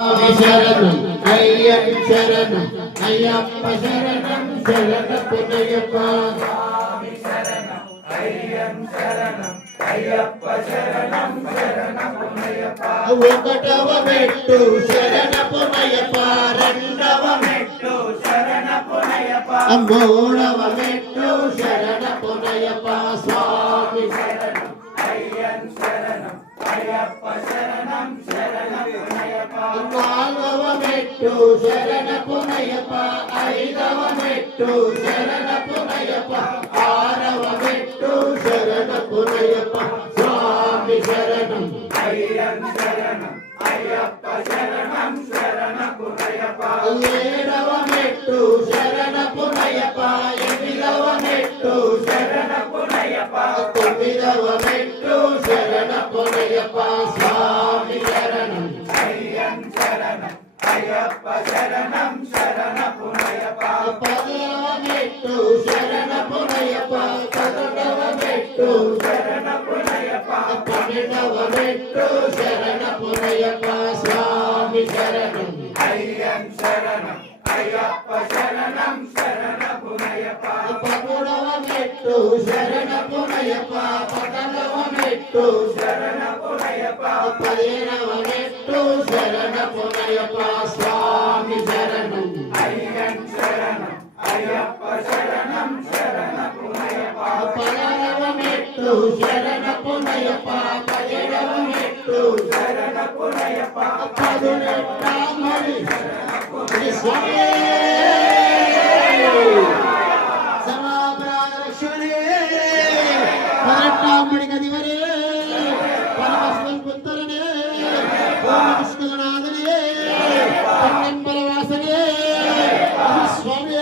శరణం అయ్యం శరణం అయ్యప్ప శరణం శరణ పునయప్ప స్వామి శరణం అయ్యం శరణం అయ్యప్ప శరణం శరణ పునయప్ప ఒకటవ మెట్టు శరణ పునయప్ప రెండవ మెట్టు శరణ పునయప్ప మూడవ మెట్టు శరణ పునయప్ప స్వామి శరణం అయ్యం శరణం అయ్యప్ప శరణం శరణ పునయప్ప నాలుగవ మెట్టు శరణ పునయప్ప ఐదవ మెట్టు శరణ పునయప్ప ఆరవ మెట్టు శరణ పునయప్ప స్వామి శరణం అయ్యం శరణం అయ్యప్ప శరణం శరణ పునయప్ప ఏడవ మెట్టు శరణ పునయప్ప ఎనిమిదవ మెట్టు శరణ పునయప్ప తొమ్మిదవ మెట్టు శరణ పునయప్ప స్వామి శరణం అయ్యం శరణం అయ్యప్ప శరణం శరణ పునయప్ప పదవ మెట్టు శరణ పునయప్ప పదకొండవ మెట్టు శరణ పునయప్ప పన్నెండవ మెట్టు శరణ పునయప్ప స్వామి శరణం అయ్యం శరణం అయ్యప్ప శరణం శరణ పునయప్ప పదమూడవ మెట్టు శరణ పునయప్ప పదకొండవ మెట్టు శరణ పునయప్ప పదిహేనవ మెట్టు శరణ పునయప్ప స్వామి శరణం అయ్యం శరణం అయ్యప్ప శరణం శరణ పునయప్ప పదహారవ మెట్టు శరణ పునయప్ప పదిహేడవ మెట్టు శరణ పునయప్ప పదునెట్టామని స్వామి సమాప్రారక్షణే పరట్టామణి గదివరే పరమస్వల్ పుత్రనే ఓంస్కలనాదనే పన్నెంబల వాసనే స్వామి